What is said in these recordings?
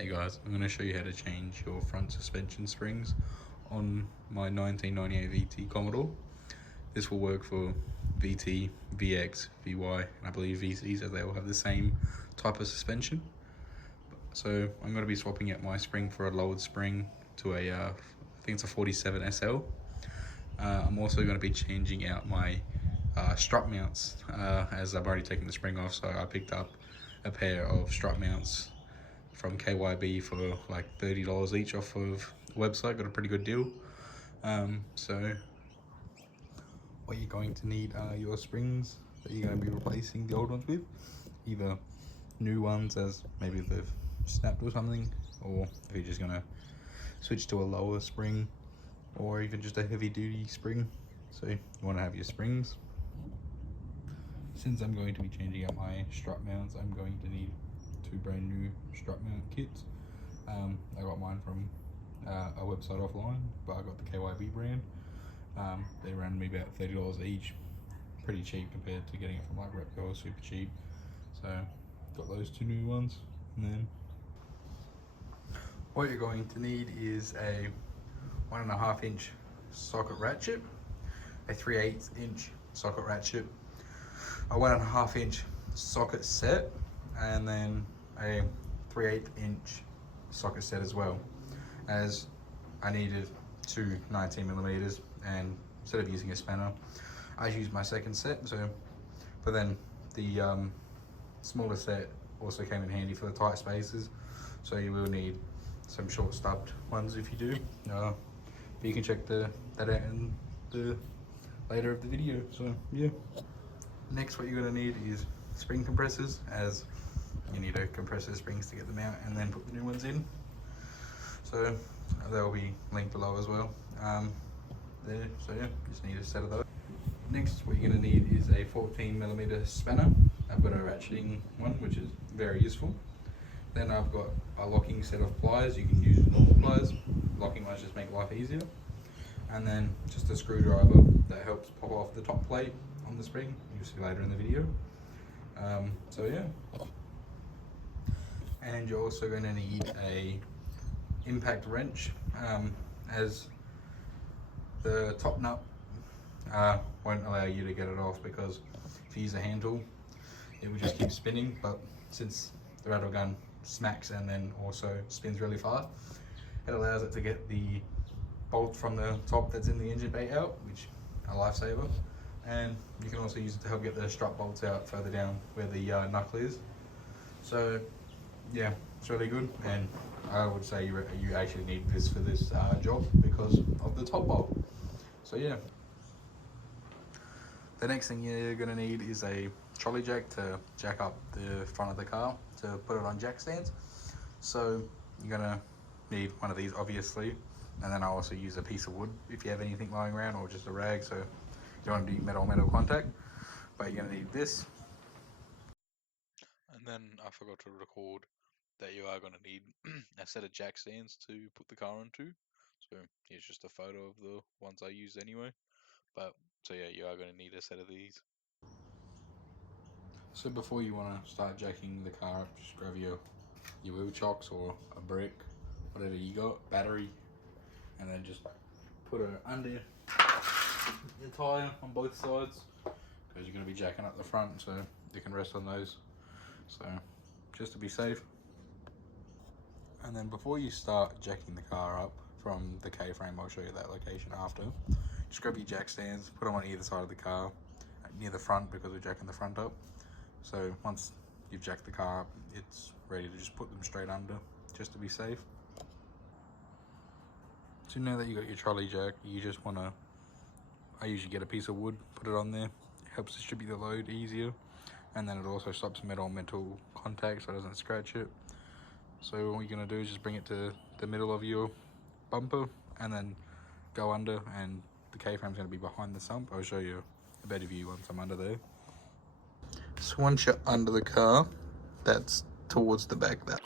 Hey guys, I'm going to show you how to change your front suspension springs on my 1998 VT Commodore. This will work for VT, VX, VY, and I believe VCs, as they all have the same type of suspension. So I'm going to be swapping out my spring for a lowered spring to a, I think it's a 47 SL. I'm also going to be changing out my strut mounts, as I've already taken the spring off, so I picked up a pair of strut mounts from KYB for like $30 each off of the website. Got a pretty good deal. So what you're going to need are your springs that you're going to be replacing the old ones with, either new ones as maybe they've snapped or something, or if you're just going to switch to a lower spring, or even just a heavy duty spring. So you want to have your springs. Since I'm going to be changing out my strut mounts, I'm going to need two brand new strut mount kits. I got mine from a website offline, but I got the KYB brand. They ran me about $30 each, pretty cheap compared to getting it from like Repco, super cheap. So got those two new ones. And then what you're going to need is a 1.5 inch socket ratchet, a 3/8 inch socket ratchet, a 1.5 inch socket set, and then a 3/8 inch socket set as well, as I needed two 19mm, and instead of using a spanner I used my second set. So but then the smaller set also came in handy for the tight spaces, so you will need some short stubbed ones if you do. But you can check that out in the later of the video. So yeah, next what you're going to need is spring compressors, as you need to compress the springs to get them out and then put the new ones in. So they'll be linked below as well. So yeah, just need a set of those. Next what you're going to need is a 14mm spanner. I've got a ratcheting one, which is very useful. Then I've got a locking set of pliers. You can use normal pliers. Locking ones just make life easier. And then just a screwdriver that helps pop off the top plate on the spring. You'll see later in the video. So yeah. And you're also going to need a impact wrench, as the top nut won't allow you to get it off, because if you use a handle it will just keep spinning, but since the rattle gun smacks and then also spins really fast, it allows it to get the bolt from the top that's in the engine bay out, which a lifesaver. And you can also use it to help get the strut bolts out further down where the knuckle is. So yeah, it's really good, and I would say you actually need this for this job because of the top bolt. So yeah. The next thing you're going to need is a trolley jack to jack up the front of the car to put it on jack stands. So you're going to need one of these obviously, and then I also use a piece of wood if you have anything lying around, or just a rag, so you don't want to do metal contact. But you're going to need this. And then I forgot to record that you are going to need a set of jack stands to put the car onto. So here's just a photo of the ones I used anyway. But so yeah, you are going to need a set of these. So before you want to start jacking the car up, just grab your wheel chocks or a brick, whatever you got, battery, and then just put it under the tyre on both sides, because you're going to be jacking up the front, so you can rest on those, so just to be safe. And then before you start jacking the car up from the K-frame, I'll show you that location after, just grab your jack stands, put them on either side of the car, near the front, because we're jacking the front up. So once you've jacked the car up, it's ready to just put them straight under, just to be safe. So now that you got your trolley jack, you just want to, I usually get a piece of wood, put it on there. It helps distribute the load easier, and then it also stops metal contact so it doesn't scratch it. So what you're going to do is just bring it to the middle of your bumper and then go under, and the K-frame's going to be behind the sump. I'll show you a better view once I'm under there. So once you're under the car, that's towards the back there,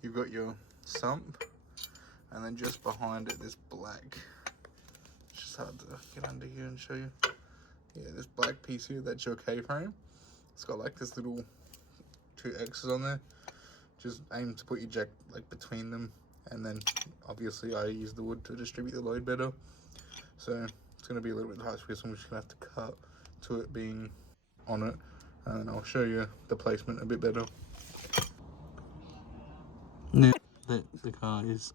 you've got your sump, and then just behind it, this black, it's just hard to get under here and show you. Yeah, this black piece here, that's your K-frame. It's got like this little 2 X's on there. just aim to put your jack like between them, and then obviously I use the wood to distribute the load better. So it's going to be a little bit hard because I'm just going to have to cut to it being on it, and I'll show you the placement a bit better. Now that the car is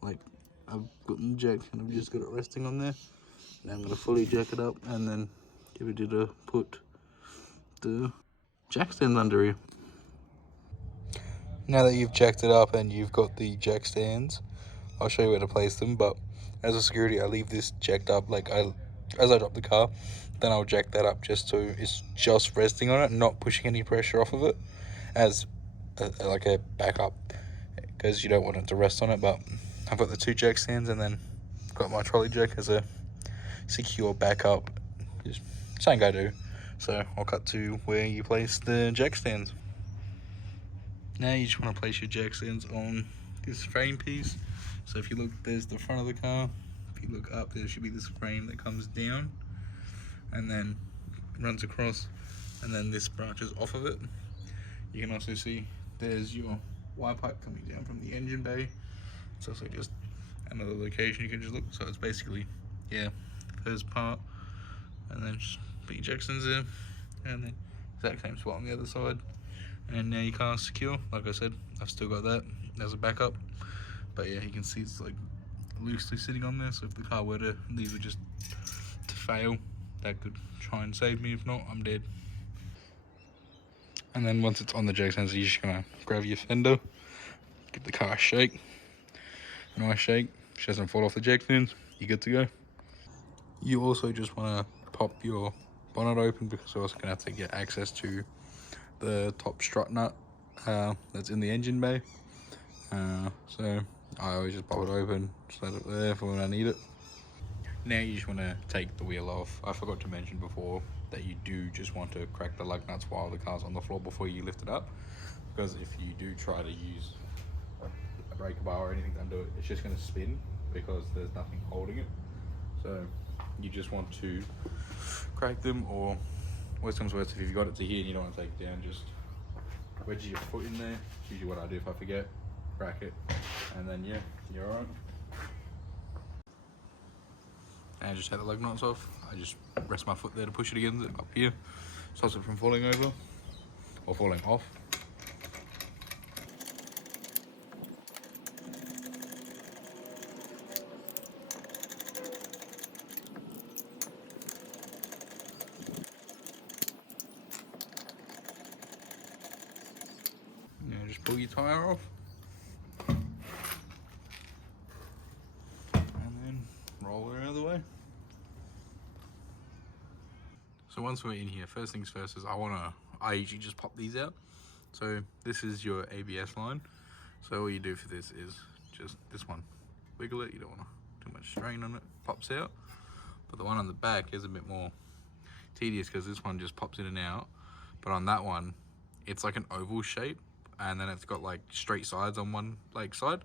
like, I've got the jack and I've just got it resting on there. Now I'm going to fully jack it up and then give it a put the jack stand under here. Now that you've jacked it up and you've got the jack stands, I'll show you where to place them, but as a security I leave this jacked up, like as I drop the car, then I'll jack that up just so it's just resting on it, not pushing any pressure off of it as like a backup, because you don't want it to rest on it. But I've got the 2 jack stands and then got my trolley jack as a secure backup, just something I do. So I'll cut to where you place the jack stands. Now you just want to place your jack stands on this frame piece. So if you look, there's the front of the car. If you look up, there should be this frame that comes down and then runs across, and then this branches off of it. You can also see there's your wire pipe coming down from the engine bay. It's also just another location you can just look. So it's basically, yeah, the first part, and then just put your jack stands there, and then exact same spot on the other side. And now your car's secure. Like I said, I've still got that as a backup, but yeah, you can see it's like loosely sitting on there, so if the car were to leave it just to fail, that could try and save me. If not, I'm dead. And then once it's on the jack stands, you're just gonna grab your fender, give the car a shake, a nice shake. If she doesn't fall off the jack stands, you're good to go. You also just want to pop your bonnet open, because we're also gonna have to get access to the top strut nut that's in the engine bay. So I always just pop it open, just let it there for when I need it. Now you just want to take the wheel off. I forgot to mention before that you do just want to crack the lug nuts while the car's on the floor before you lift it up, because if you do try to use a breaker bar or anything to undo it, it's just going to spin because there's nothing holding it. So you just want to crack them, or worst comes worst, if you've got it to here and you don't want to take it down, just wedge your foot in there. It's usually what I do if I forget. Crack it, and then yeah, you're alright. And I just take the lug nuts off. I just rest my foot there to push it against it up here, stops it from falling over or falling off. Now just pull your tyre off, and then roll it out of the way. So once we're in here, first things first is I usually just pop these out. So this is your ABS line. So all you do for this is just this one, wiggle it. You don't want too much strain on it, pops out. But the one on the back is a bit more tedious because this one just pops in and out. But on that one, it's like an oval shape, and then it's got like straight sides on one like side.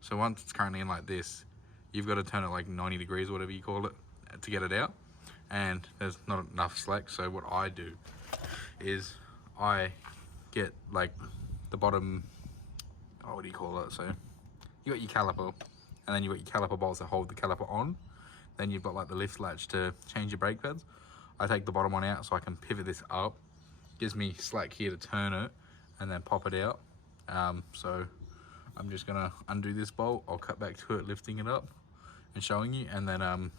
So once it's currently in like this, you've got to turn it like 90 degrees or whatever you call it to get it out, and there's not enough slack. So what I do is I get like the bottom, oh, what do you call it? So you got your caliper, and then you got your caliper bolts that hold the caliper on. Then you've got like the lift latch to change your brake pads. I take the bottom one out so I can pivot this up. Gives me slack here to turn it and then pop it out. So I'm just gonna undo this bolt. I'll cut back to it, lifting it up and showing you, and then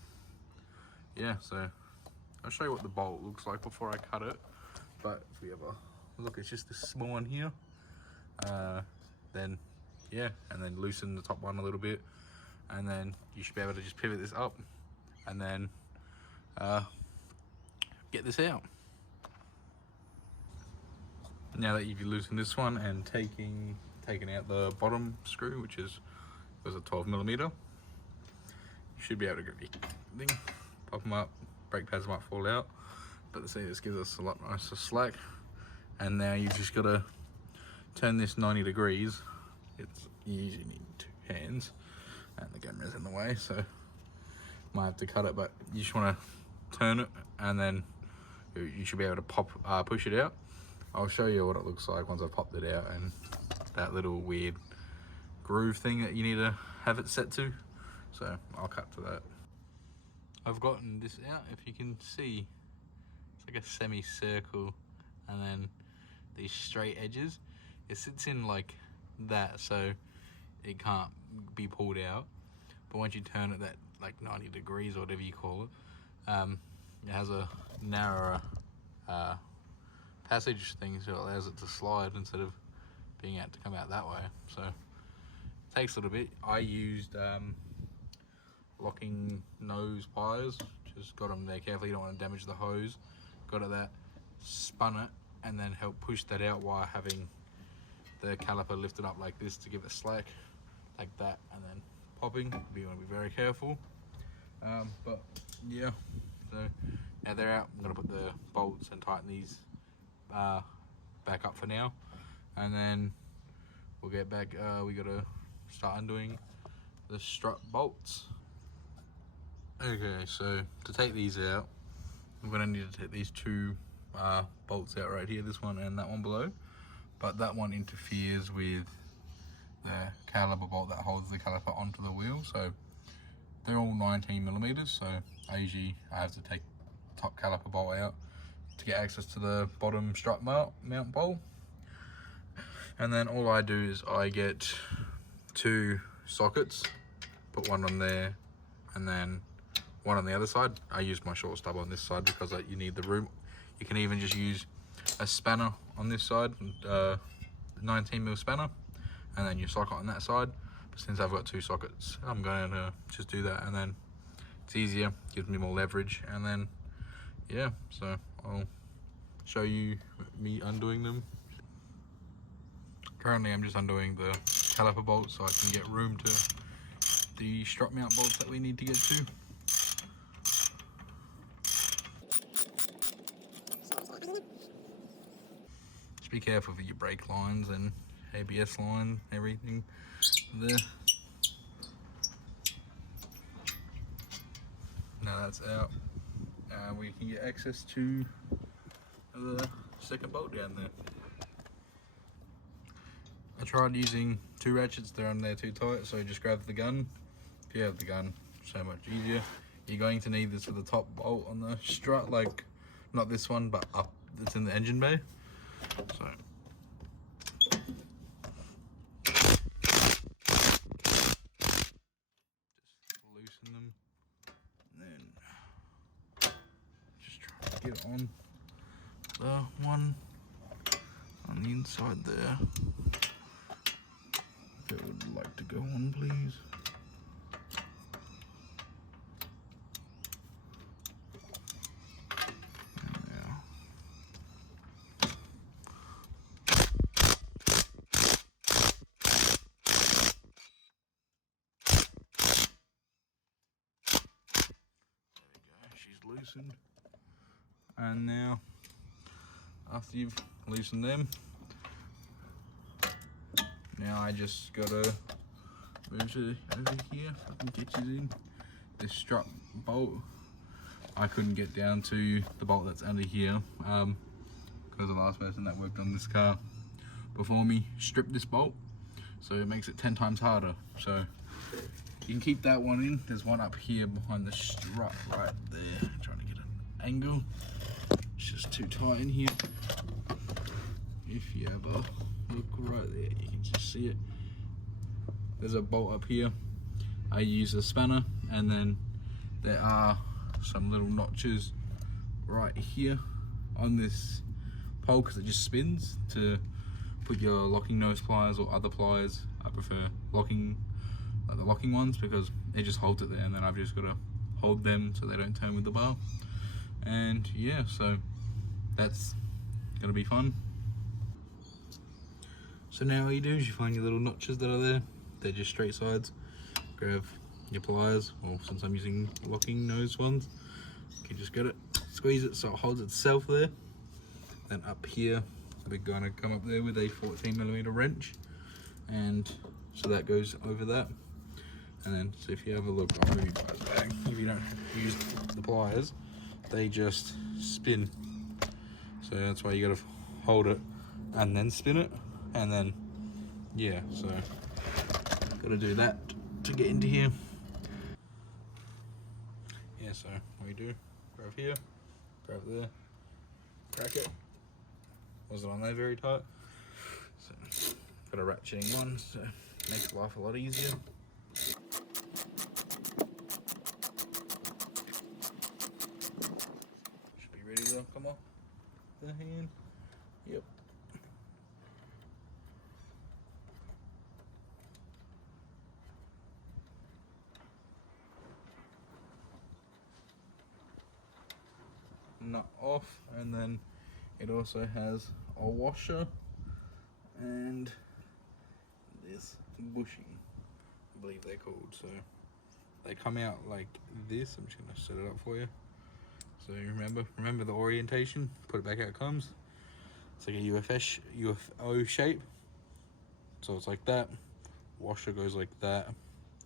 yeah, so I'll show you what the bolt looks like before I cut it. But if we have a look, it's just this small one here. Then yeah, and then loosen the top one a little bit, and then you should be able to just pivot this up and then get this out. Now that you've loosened this one and taken out the bottom screw, which was a 12mm, you should be able to grab your thing, pop them up. Brake pads might fall out, but see, this gives us a lot nicer slack. And now you've just got to turn this 90 degrees. You usually need 2 hands, and the camera's in the way, so might have to cut it. But you just want to turn it, and then you should be able to push it out. I'll show you what it looks like once I've popped it out and that little weird groove thing that you need to have it set to. So I'll cut to that. I've gotten this out, if you can see, it's like a semicircle and then these straight edges. It sits in like that, so it can't be pulled out. But once you turn it that like 90 degrees or whatever you call it, it has a narrower passage thing, so it allows it to slide instead of being able to come out that way. So it takes a little bit. I used locking nose pliers, just got them there carefully, you don't want to damage the hose. Got it that, spun it, and then helped push that out while having the caliper lifted up like this to give it slack, like that, and then popping. You want to be very careful. But yeah, so now they're out. I'm gonna put the bolts and tighten these back up for now, and then we'll get back. We gotta start undoing the strut bolts. Okay, so to take these out, I'm gonna need to take these two bolts out right here, this one and that one below, but that one interferes with the caliper bolt that holds the caliper onto the wheel. So they're all 19mm, so I have to take the top caliper bolt out to get access to the bottom strut mount bolt. And then all I do is I get two sockets, put one on there and then one on the other side. I use my short stub on this side because you need the room. You can even just use a spanner on this side, 19mm spanner, and then your socket on that side. But since I've got two sockets, I'm going to just do that, and then it's easier, gives me more leverage. And then yeah, so I'll show you me undoing them. Currently I'm just undoing the caliper bolts so I can get room to the strut mount bolts that we need to get to. Just be careful with your brake lines and ABS line, everything there. Now that's out. We can get access to the second bolt down there. I tried using two ratchets, they're on there too tight, so just grab the gun. If you have the gun, so much easier. You're going to need this for the top bolt on the strut, like not this one, but up, it's in the engine bay. So just loosen them, and then just try to get it on the one on the inside there. If it would like to go on, please. She's loosened, and now after you've loosened them, now I just gotta move to over here. If I can get you in this strut bolt. I couldn't get down to the bolt that's under here because the last person that worked on this car before me stripped this bolt, so it makes it 10 times harder. So you can keep that one in. There's one up here behind the strut right there. I'm trying to get an angle. It's just too tight in here. If you have a look right there, you can just see it. There's a bolt up here. I use a spanner, and then there are some little notches right here on this pole because it just spins to put your locking nose pliers or other pliers. I prefer locking, like the locking ones, because it just holds it there, and then I've just got to hold them so they don't turn with the bar. And yeah, so that's gonna be fun. So now all you do is you find your little notches that are there. They're just straight sides. Grab your pliers, or since I'm using locking nose ones, you can just get it, squeeze it so it holds itself there. Then up here, we're gonna come up there with a 14mm wrench, and so that goes over that. And then, so if you have a look, I'll move you guys back. If you don't use the pliers, they just spin. So that's why you gotta hold it and then spin it, and then yeah, so gotta do that to get into here. Yeah, so what we do, grab here, grab there, crack it. Wasn't on there very tight. So got a ratcheting one, so makes life a lot easier. Should be ready to come off the hand. Yep. Nut off, and then it also has a washer and this bushing, I believe they're called. So they come out like this. I'm just gonna set it up for you. So remember the orientation. Put it back how it comes. It's like a UFO shape. So it's like that. Washer goes like that,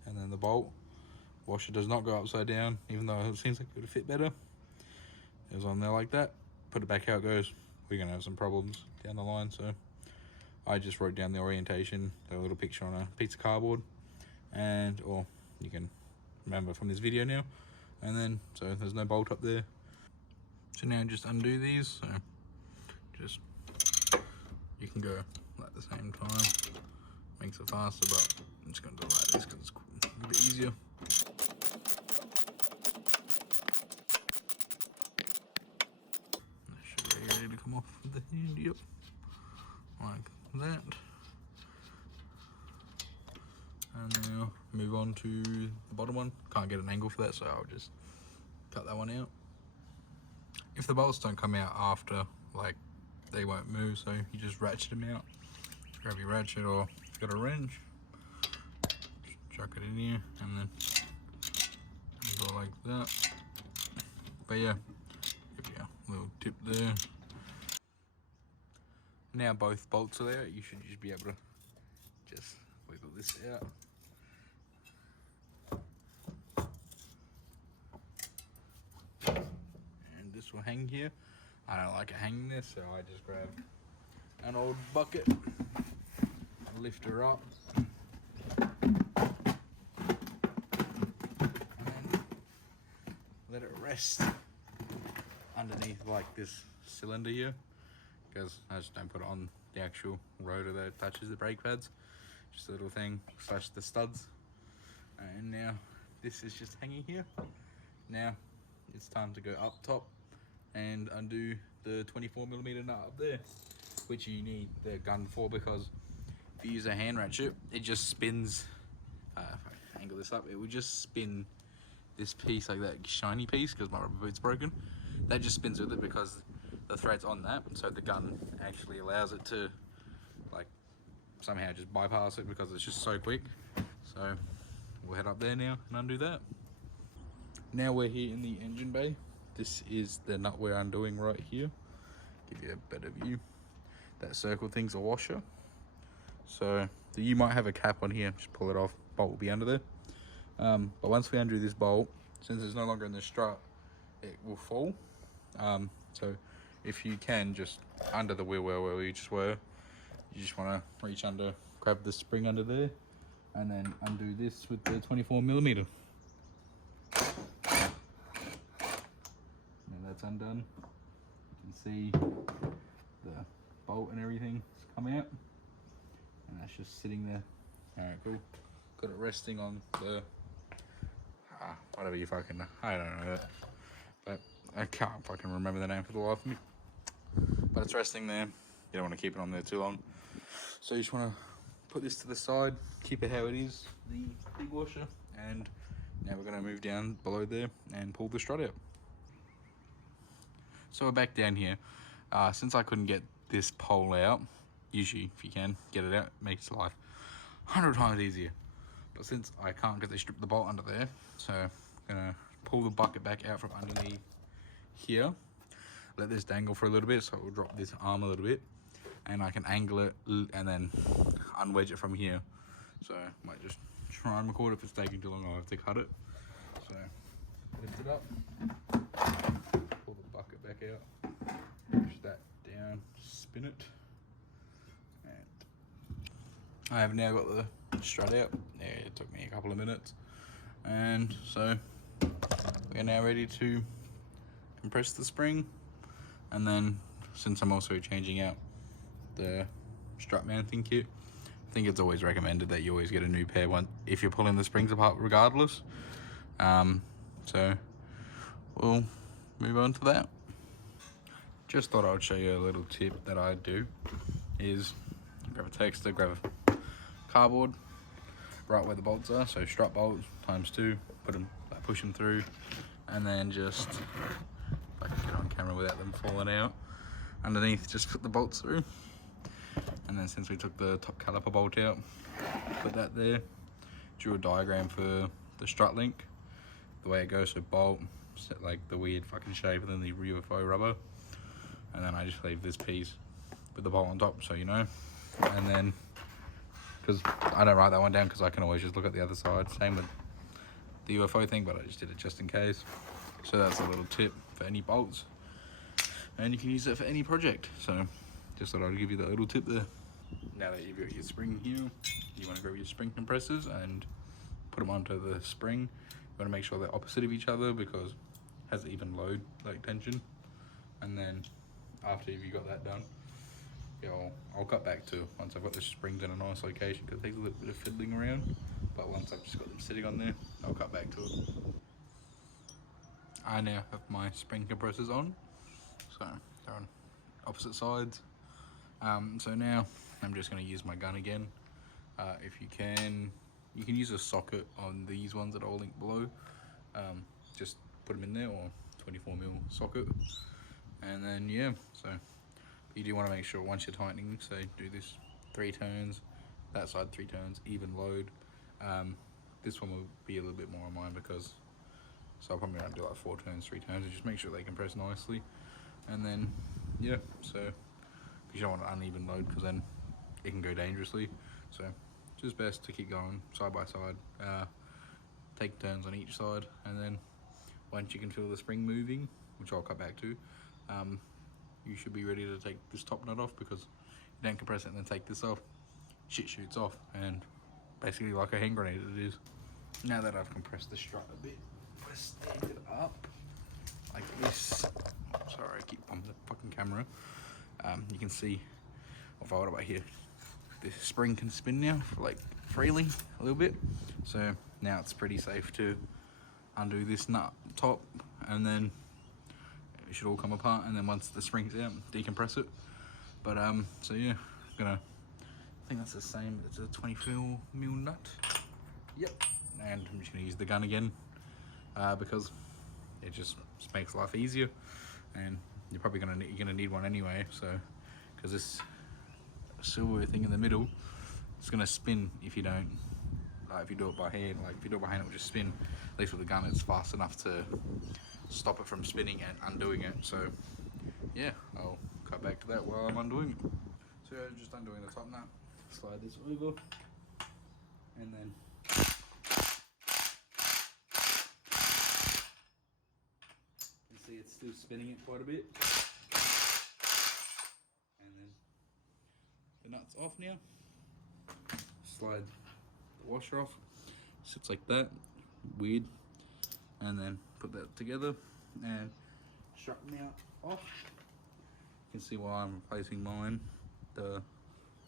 and then the bolt. Washer does not go upside down, even though it seems like it would fit better. It was on there like that. Put it back how it goes. We're gonna have some problems down the line, so I just wrote down the orientation, a little picture on a piece of cardboard, and or you can remember from this video now. And then so there's no bolt up there. So now just undo these. So just you can go at the same time. Makes it faster, but I'm just gonna do it like this because it's a bit easier. Ready to come off with the hand, yep, like that. And now move on to the bottom one. Can't get an angle for that, so I'll just cut that one out. If the bolts don't come out after, like, they won't move, so you just ratchet them out. Grab your ratchet, or if you've got a wrench, chuck it in here, and then go like that. But yeah, give you a little tip there. Now both bolts are there, you should just be able to just wiggle this out. And this will hang here. I don't like it hanging there, so I just grab an old bucket, lift her up, and let it rest underneath like this cylinder here. Because I just don't put it on the actual rotor that touches the brake pads. Just a little thing, slash the studs. And now this is just hanging here. Now it's time to go up top and undo the 24mm nut up there, which you need the gun for, because if you use a hand ratchet, it just spins. If I angle this up, it will just spin this piece like that shiny piece, because my rubber boot's broken. That just spins with it because the thread's on that, so the gun actually allows it to like somehow just bypass it because it's just so quick. So we'll head up there now and undo that. Now we're here in the engine bay. This is the nut we're undoing right here. Give you a better view. That circle thing's a washer. So you might have a cap on here, just pull it off, bolt will be under there. But once we undo this bolt, since it's no longer in the strut, it will fall. So if you can, just under the wheel well where we just were, you just want to reach under, grab the spring under there, and then undo this with the 24mm. Now that's undone. You can see the bolt and everything come out, and that's just sitting there. Alright, cool. Got it resting on the whatever you fucking, I don't know that, but I can't fucking remember the name for the life of me. But it's resting there. You don't want to keep it on there too long, so you just want to put this to the side, keep it how it is, the big washer. And now we're going to move down below there and pull the strut out. So we're back down here. Since I couldn't get this pole out, usually if you can get it out, it makes life 100 times easier. But since I can't, because they stripped the bolt under there, so I'm gonna pull the bucket back out from underneath here, let this dangle for a little bit, so it will drop this arm a little bit, and I can angle it and then unwedge it from here. So I might just try and record. If it's taking too long, I'll have to cut it. So lift it up, pull the bucket back out, push that down, spin it, and I have now got the strut out. Yeah, it took me a couple of minutes. And so we are now ready to compress the spring. And then, since I'm also changing out the strut mounting kit, I think it's always recommended that you always get a new pair if you're pulling the springs apart regardless. So we'll move on to that. Just thought I would show you a little tip that I do is grab a texter, grab a cardboard right where the bolts are, so strut bolts ×2, put them, push them through, and then just, if I can get on camera without them falling out, underneath just put the bolts through. And then since we took the top caliper bolt out, put that there, drew a diagram for the strut link, the way it goes, so bolt, set like the weird fucking shape, and then the UFO rubber, and then I just leave this piece with the bolt on top, so you know. And then, because I don't write that one down because I can always just look at the other side, same with the UFO thing, but I just did it just in case. So that's a little tip for any bolts, and you can use it for any project. So just thought I'd give you that little tip there. Now that you've got your spring here, you want to grab your spring compressors and put them onto the spring. You want to make sure they're opposite of each other because it has even load, like tension. And then after you've got that done, yeah, I'll cut back to once I've got the springs in a nice location, because it takes a little bit of fiddling around. But once I've just got them sitting on there, I'll cut back to it. I now have my spring compressors on, so they're on opposite sides. So now I'm just going to use my gun again. If you can use a socket on these ones that I'll link below. Just put them in there, or 24mm socket. And then yeah, so you do want to make sure once you're tightening, so do this 3 turns, that side 3 turns, even load. This one will be a little bit more on mine because, so I'll probably do like 4 turns, 3 turns, and just make sure they compress nicely. And then yeah, so you don't want an uneven load because then it can go dangerously. So it's just best to keep going side by side, take turns on each side, and then once you can feel the spring moving, which I'll cut back to, you should be ready to take this top nut off, because you don't compress it and then take this off, shit shoots off, and basically like a hand grenade it is. Now that I've compressed the strut a bit, I stand it up like this. Sorry, I keep bumping the fucking camera. You can see, if I hold it right here, the spring can spin now, like freely a little bit. So now it's pretty safe to undo this nut top, and then it should all come apart. And then once the spring's out, decompress it. But so yeah, I think that's the same. It's a 24mm nut. Yep. And I'm just gonna use the gun again because it just makes life easier. And you're probably gonna need one anyway. So because this silver thing in the middle, it's gonna spin if you don't. If you do it by hand, like if you do it by hand, it will just spin. At least with the gun, it's fast enough to stop it from spinning and undoing it. So yeah, I'll cut back to that while I'm undoing it. So yeah, just undoing the top nut, slide this over, and then you can see it's still spinning it quite a bit. And then the nut's off now. Slide the washer off, sits like that, weird, and then put that together and strut mount off. You can see why I'm replacing mine. The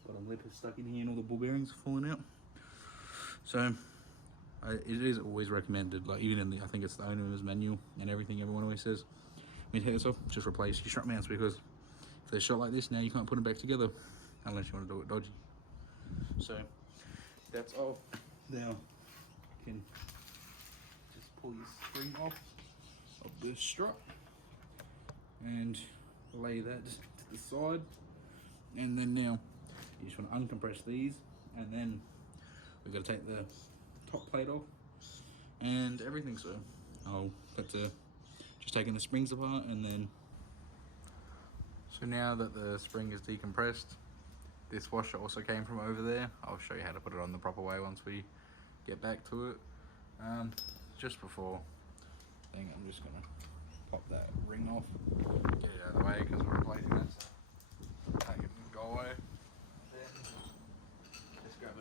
bottom lip is stuck in here and all the ball bearings are falling out. So it is always recommended, like even in the, I think it's the owner's manual and everything, everyone always says, when you take this off, just replace your strut mounts, because if they're shot like this, now you can't put them back together unless you want to do it dodgy. So that's off. Now you can just pull your spring off of the strut and lay that just to the side. And then now you just want to uncompress these, and then we've got to take the top plate off and everything. So I'll cut to just taking the springs apart, and then so now that the spring is decompressed, this washer also came from over there. I'll show you how to put it on the proper way once we get back to it. Just before thing, I'm just gonna pop that ring off, get it out of the way because we're replacing that, so that can go away. Then just grab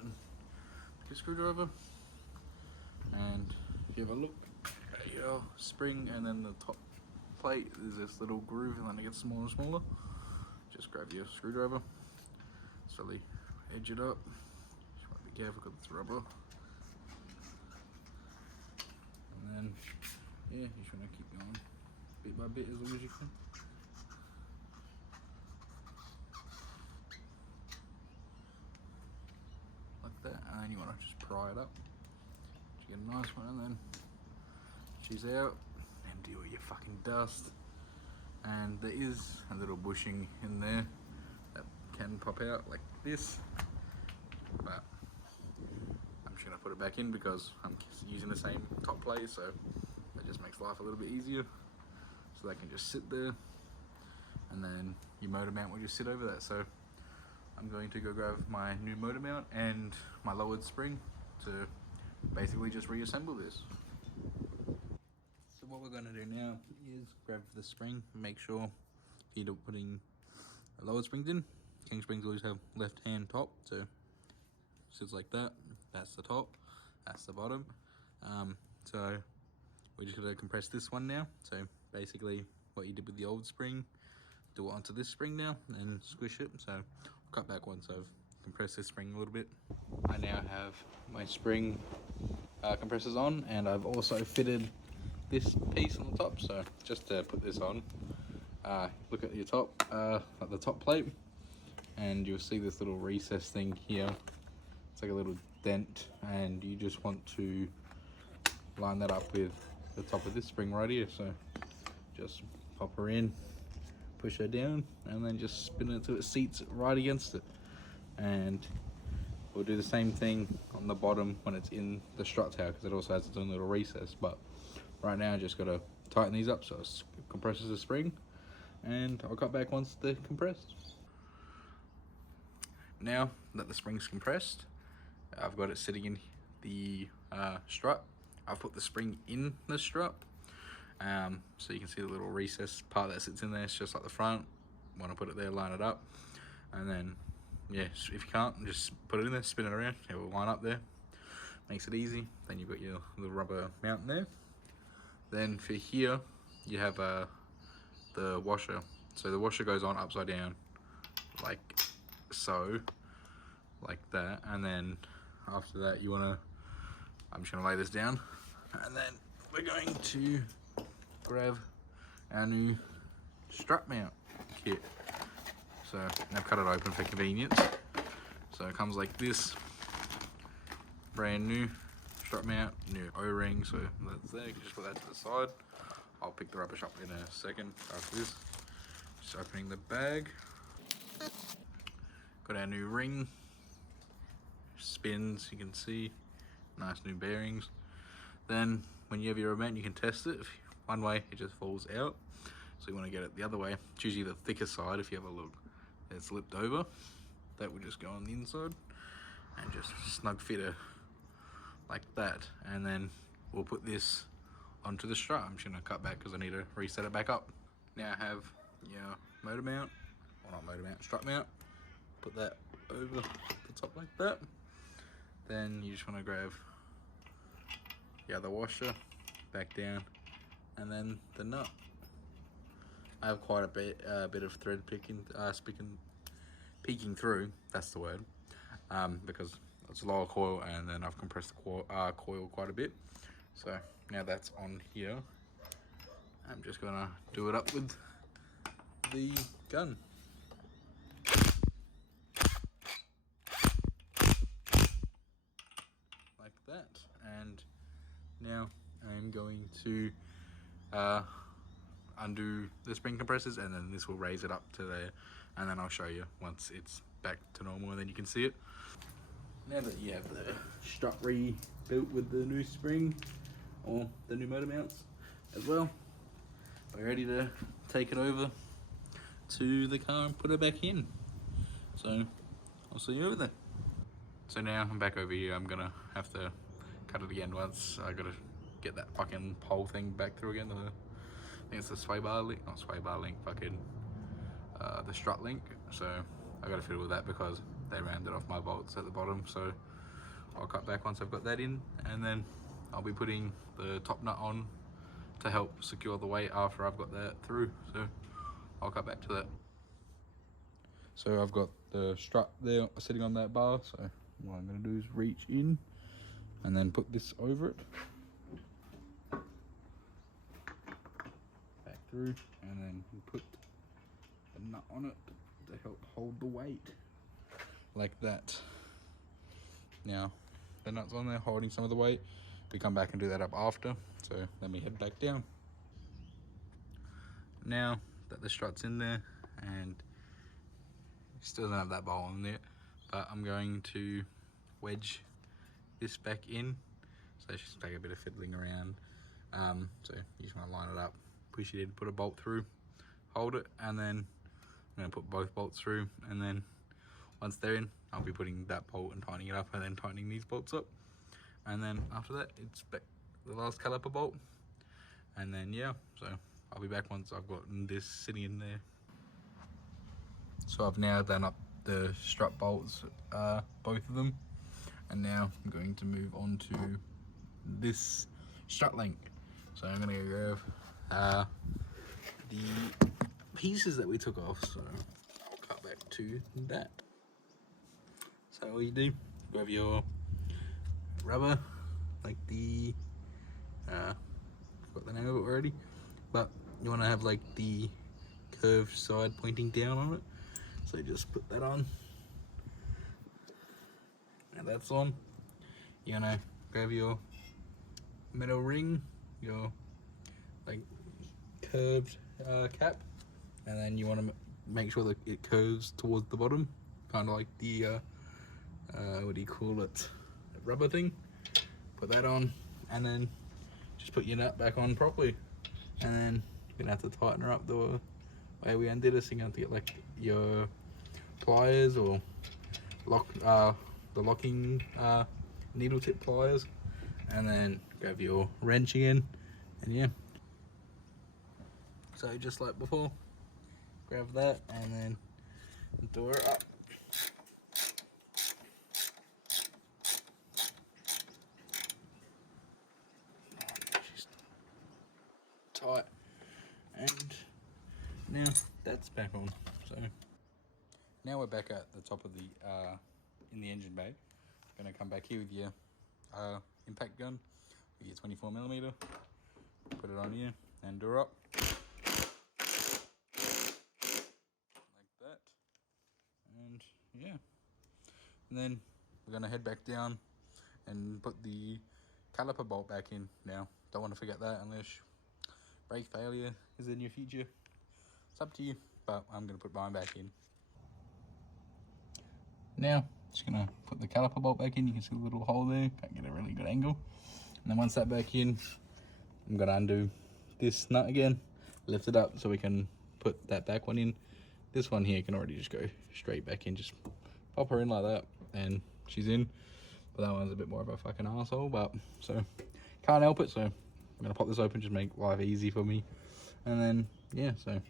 your screwdriver, and if you have a look at your spring and then the top plate, there's this little groove and then it gets smaller and smaller. Just grab your screwdriver, slowly edge it up. Just want to be careful because it's rubber. And then, yeah, you just want to keep going bit by bit as long as you can. Like that, and then you want to just pry it up. You get a nice one, and then she's out and deal with your fucking dust. And there is a little bushing in there that can pop out like this, but I'm just gonna put it back in because I'm using the same top plate, so that just makes life a little bit easier. So they can just sit there, and then your motor mount will just sit over that. So I'm going to go grab my new motor mount and my lowered spring to basically just reassemble this. So what we're going to do now is grab the spring, make sure you're putting a lowered springs in. King springs always have left hand top, so sits like that. That's the top, that's the bottom. So we're just going to compress this one now. So basically what you did with the old spring, do it onto this spring now and squish it. So I'll cut back once I've compressed this spring a little bit. I now have my spring compressors on, and I've also fitted this piece on the top. So just to put this on, look at your top, at the top plate, and you'll see this little recess thing here. It's like a little dent, and you just want to line that up with the top of this spring right here. So just pop her in, push her down, and then just spin it till it seats right against it. And we'll do the same thing on the bottom when it's in the strut tower, because it also has its own little recess. But right now I just got to tighten these up so it compresses the spring, and I'll cut back once they're compressed. Now that the spring's compressed, I've got it sitting in the strut. I've put the spring in the strut, so you can see the little recess part that sits in there. It's just like the front. Want to put it there, line it up, and then yeah, if you can't, just put it in there, spin it around, it will line up there. Makes it easy. Then you've got your little rubber mount there. Then for here, you have the washer. So the washer goes on upside down, like so, like that. And then after that, you wanna, I'm just gonna lay this down, and then we're going to grab our new strut mount kit. So I've cut it open for convenience. So it comes like this, brand new strut mount, new O-ring, so that's there. You can just put that to the side. I'll pick the rubbish up in a second after this. Just opening the bag. Got our new ring. Spins, you can see. Nice new bearings. Then when you have your mount, you can test it. One way, it just falls out. So you want to get it the other way. It's usually the thicker side. If you have a look, it's lipped over. That will just go on the inside and just snug fit it like that. And then we'll put this onto the strut. I'm just gonna cut back because I need to reset it back up. Now I have your motor mount, or not motor mount, strut mount. Put that over the top like that. Then you just want to grab the other washer, back down, and then the nut. I have quite a bit of thread peeking through, that's the word, because it's a lower coil, and then I've compressed the coil quite a bit. So now that's on here. I'm just gonna do it up with the gun. Like that. And now I'm going to undo the spring compressors, and then this will raise it up to there, and then I'll show you once it's back to normal, and then you can see it. Now that you have the strut rebuilt with the new spring, or the new motor mounts as well, we're ready to take it over to the car and put it back in. So I'll see you over there. So now I'm back over here. I'm gonna have to cut it again once. I gotta get that fucking pole thing back through again. I think it's the sway bar link, not sway bar link, fucking the strut link. So I gotta fiddle with that because they rounded off my bolts at the bottom. So I'll cut back once I've got that in, and then I'll be putting the top nut on to help secure the weight after I've got that through. So I'll cut back to that. So I've got the strut there sitting on that bar, so what I'm going to do is reach in and then put this over it, back through, and then put the nut on it to help hold the weight, like that. Now the nut's on there holding some of the weight. We come back and do that up after, so let me head back down. Now that the strut's in there and still don't have that bowl in there, but I'm going to wedge this back in. So it's just take a bit of fiddling around. So you just want to line it up, push it in, put a bolt through, hold it, and then I'm going to put both bolts through, and then once they're in, I'll be putting that bolt and tightening it up, and then tightening these bolts up. And then after that, it's back the last caliper bolt. And then yeah, so I'll be back once I've gotten this sitting in there. So I've now done up the strut bolts, both of them, and now I'm going to move on to this strut link. So I'm going to grab the pieces that we took off, so I'll cut back to that. So all you do, grab your rubber, like the, I've got the name of it already, but you want to have like the curved side pointing down on it. So just put that on. Now that's on. You're gonna grab your metal ring, your like curved cap, and then you want to make sure that it curves towards the bottom, kind of like the what do you call it, rubber thing. Put that on, and then just put your nut back on properly, and then you're gonna have to tighten her up the way we undid it. So you're gonna have to get like your pliers or lock the locking needle tip pliers, and then grab your wrench again, and yeah, so just like before, grab that and then do her up. She's tight, and now that's back on. So now we're back at the top of the in the engine bay. Gonna come back here with your impact gun with your 24mm. Put it on here and do her up like that. And yeah, and then we're gonna head back down and put the caliper bolt back in. Now don't want to forget that unless brake failure is in your future. It's up to you, but I'm gonna put mine back in. Now just gonna put the caliper bolt back in. You can see the little hole there, can't get a really good angle. And then once that back in, I'm gonna undo this nut again, lift it up so we can put that back one in. This one here can already just go straight back in, just pop her in like that and she's in. But that one's a bit more of a fucking asshole, but so can't help it. So I'm gonna pop this open, just make life easy for me. And then yeah, so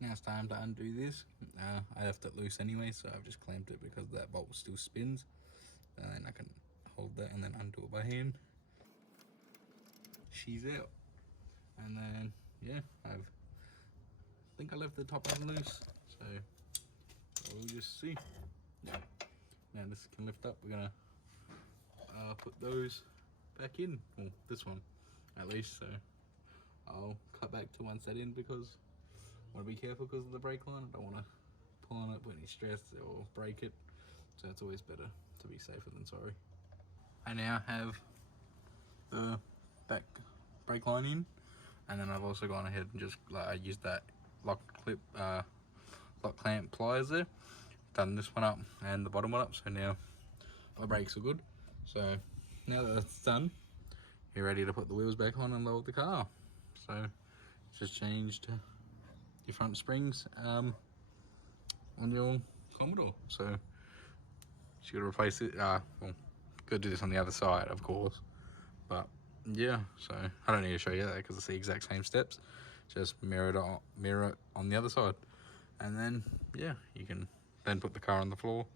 now it's time to undo this. I left it loose anyway, so I've just clamped it because that bolt still spins, and then I can hold that and then undo it by hand. She's out, and then yeah, I think I left the top end loose, so we'll just see. Yeah, now this can lift up. We're gonna put those back in, well, this one at least. So I'll cut back to one set in because I want to be careful because of the brake line. I don't want to pull on it, put any stress or break it. So it's always better to be safer than sorry. I now have the back brake line in, and then I've also gone ahead and just I used that lock clamp pliers there, done this one up and the bottom one up. So now my brakes are good. So now that that's done, you're ready to put the wheels back on and load the car. So just changed your front springs on your Commodore. So you gotta replace it. Well, gotta do this on the other side, of course. But yeah, so I don't need to show you that because it's the exact same steps. Just mirror it on the other side, and then yeah, you can then put the car on the floor,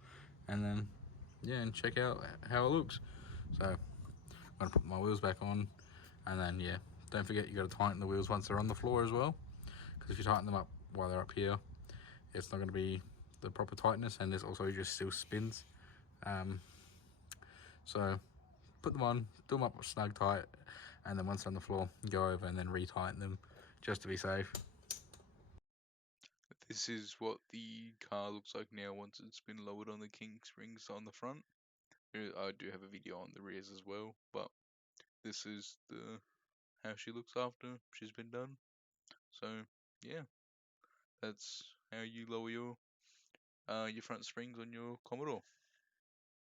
and then yeah, and check out how it looks. So I'm gonna put my wheels back on, and then yeah, don't forget you got to tighten the wheels once they're on the floor as well, because if you tighten them up while they're up here, it's not going to be the proper tightness, and this also just still spins. So put them on, do them up snug tight, and then once they're on the floor, go over and then retighten them just to be safe. This is what the car looks like now once it's been lowered on the king springs on the front. I do have a video on the rears as well, but this is the how she looks after she's been done. So yeah, that's how you lower your front springs on your Commodore.